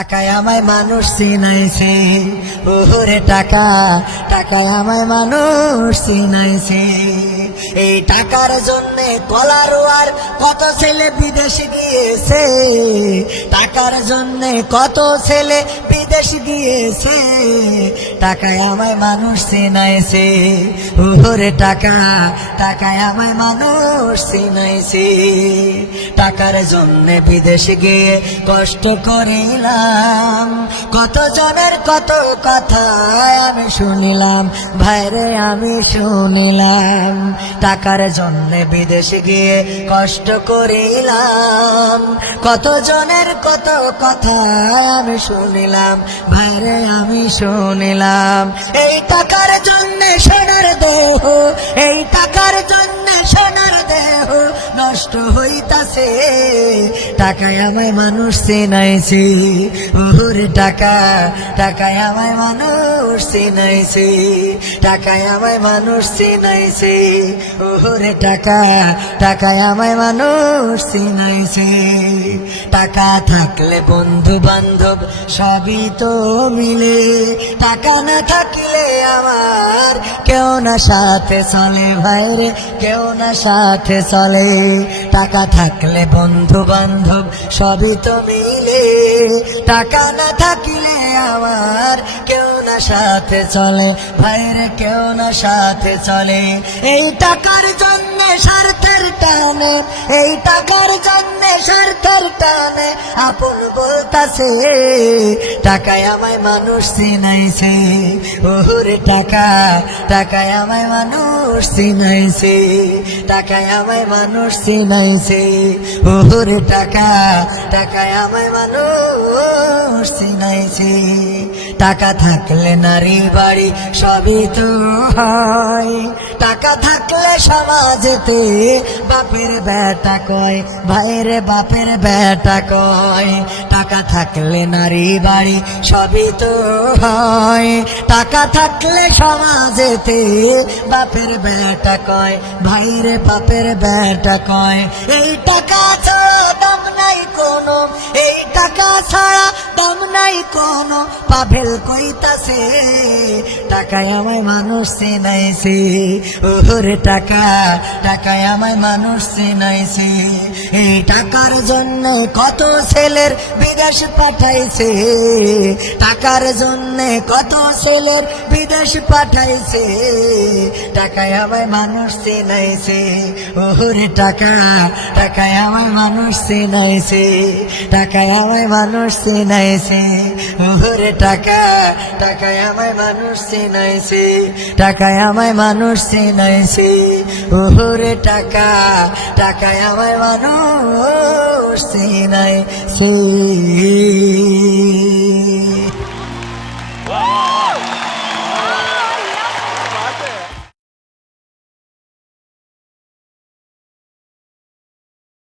টাকায় আমায় মানুষ চিনাইছে, ওরে টাকা, টাকায় আমায় মানুষ চিনাইছে। এই টাকার জন্যে কলারোয়ার কত ছেলে বিদেশে গিয়েছে, টাকার জন্যে কত ছেলে বিদেশ গিয়েছে। টাকায় আমায় মানুষ চিনাইছে, ওরে টাকা, টাকায় আমায় মানুষ চিনাইছে। টাকার জন্যে বিদেশ গিয়ে কষ্ট করিলাম, কত জনের কত কথা আমি শুনিলাম, ভাইরে আমি শুনিলাম। টাকার জন্যে বিদেশ গিয়ে কষ্ট করিলাম, কত জনের কত কথা আমি শুনিলাম, ভাইরে আমি শুনিলাম। এই টাকার জন্যে সোনার দেহ, এই টাকার জন্যে সোনার দেহ নষ্ট হইতাছে। টাকায় আমায় মানুষ চিনাইছে, ওরে টাকা, টাকায় আমায় মানুষ চিনাইছে। টাকায় আমায় মানুষ চিনাইছে, ওরে টাকা, টাকায় আমায় মানুষ চিনাইছে। টাকা থাকলে বন্ধু বান্ধব সবই তো মিলে, টাকা না থাকলে আমার কেউ না সাথে চলে, ভাইরে কেউ না সাথে চলে। টাকা থাকলে বন্ধু বান্ধব সবই তো মিলে, টাকা না থাকলে আমার কেউ না সাথে চলে, ভাইরে কেউ না সাথে চলে। এই টাকার জন্য স্বার্থের টানে, এই টাকার জন্য স্বার্থের টানে আপন বলতাছে। টাকায় আমায় মানুষ চিনাইছে, ওরে টাকা, টাকায় আমায় মানুষ চিনাইছে। টাকায় আমায় মানুষ চিনাইছে, ওরে টাকা, টাকায় আমায় মানুষ চিনাইছে। টাকা থাকলে নারী বাড়ি সবই তো হয়, টাকা থাকলে সমাজেতে বাপের বেটা কয়, ভাইরে বাপের বেটা কয়। টাকা থাকলে নারী বাড়ি সবই তো হয়, টাকা থাকলে সমাজেতে বাপের বেটা কয়, ভাইরে বাপের বেটা কয়। এই টাকা ছাড়া দাম নাই কোনো, এই টাকা ছাড়া দাম নাই কোনো, পাভেল কইতাছে। টাকায় আমায় মানুষ চিনাইছে, ওরে টাকা, টাকায় আমায় মানুষ চিনাইছে। এই টাকার জন্য কত ছেলের বিদেশ পাঠাইছে, টাকার জন্য কত ছেলের বিদেশ পাঠাইছে। টাকায় আমায় মানুষ চিনাইছে, ওরে টাকা, টাকায় আমায় মানুষ চিনাইছে। টাকায় আমায় মানুষ চিনাইছে, ওরে টাকা, টাকায় আমায় মানুষ চিনাইছে। টাকায় আমায় মানুষ চিনাইছে, ওরে টাকা, টাকায় আমায় মানুষ চিনাইছে।